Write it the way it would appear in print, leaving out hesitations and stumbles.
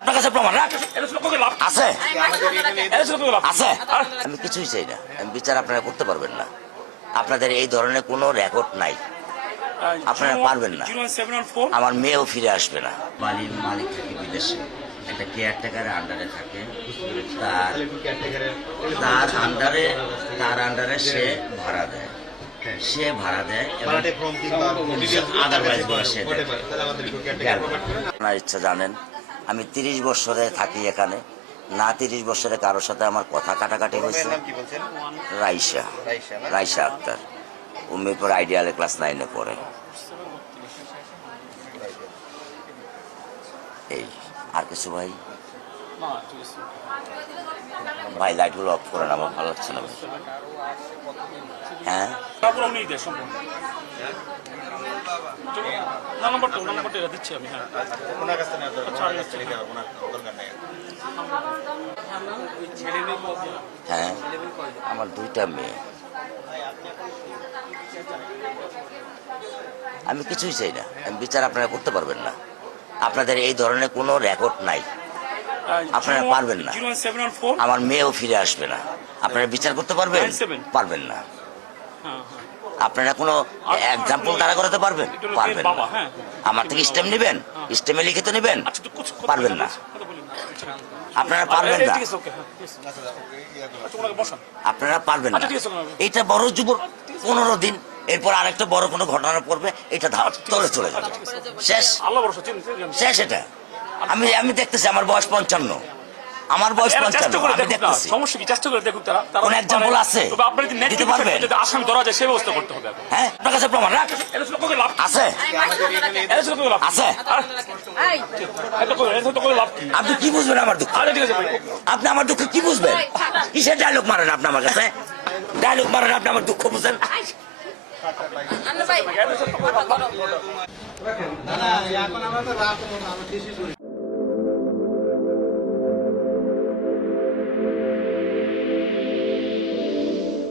আপনার কাছে প্রমাণ আছে আছে আমি কিছুই চাই না, আমি বিচার আপনারা করতে পারবেন না। আপনাদের এই ধরনের কোনো রেকর্ড নাই, আপনারা পারবেন না। আমার মেয়েও ফিরে আসবে না। বাড়ির মালিক থাকে বিদেশে, একটা কেয়ারটেকারের আন্ডারে থাকে, তার আন্ডারে সে ভাড়া দেয়, আপনার ইচ্ছা জানেন, আমি 30 বছরে থাকি এখানে, না 30 বছরে কারোর সাথে আমার কথা কাটাকাটি হয়েছে। রাইসা আক্তার, ও মিরপুর আইডিয়ালে ক্লাস 9-এ পড়ে। এই আর কিছু ভাই? ভাই লাইটগুলো অফ করেন, আমার ভালো লাগছে না ভাই। হ্যাঁ হ্যাঁ, আমার 2টা মেয়ে। আমি কিছুই চাই না, আমি বিচার আপনারা করতে পারবেন না। আপনাদের এই ধরনের কোনো রেকর্ড নাই, আপনারা পারবেন না। আমার মেয়েও ফিরে আসবে না। আপনারা বিচার করতে পারবেন? পারবেন না। আপনারা কোনো এক্সাম্পল দাঁড়া করাতে পারবেন? পারবেন না। আমার থেকে স্টেম নেবেন, স্টেমে লিখিত নেবেন? পারবেন না। আপনারা পারবেন না, আপনারা পারবেন না। এটা বড় যুব 15 দিন, এরপর আরেকটা বড় কোনো ঘটনা পড়বে, এটা তলে চলে যাবে, শেষ শেষ। এটা আমি দেখতেছি, আমার বয়স 55, আমার বয়স 55, আমি দেখতেছি। সমস্যা কি? চেষ্টা করে দেখুন তারা। কোন এক্সাম্পল আছে দিতে পারবেন? আসামি ধরা যায় সেই ব্যবস্থা করতে হবে। হ্যাঁ, আপনার কাছে প্রমাণ আছে আছে? আপনি কি বুঝবেন আমার দুঃখ? আপনি আমার দুঃখ কি বুঝবেন? কিসের ডায়লগ মারেন আপনি আমার কাছে? ডায়লগ মারেন আপনি আমার দুঃখ বুঝেন? এখন আমরা তো রাত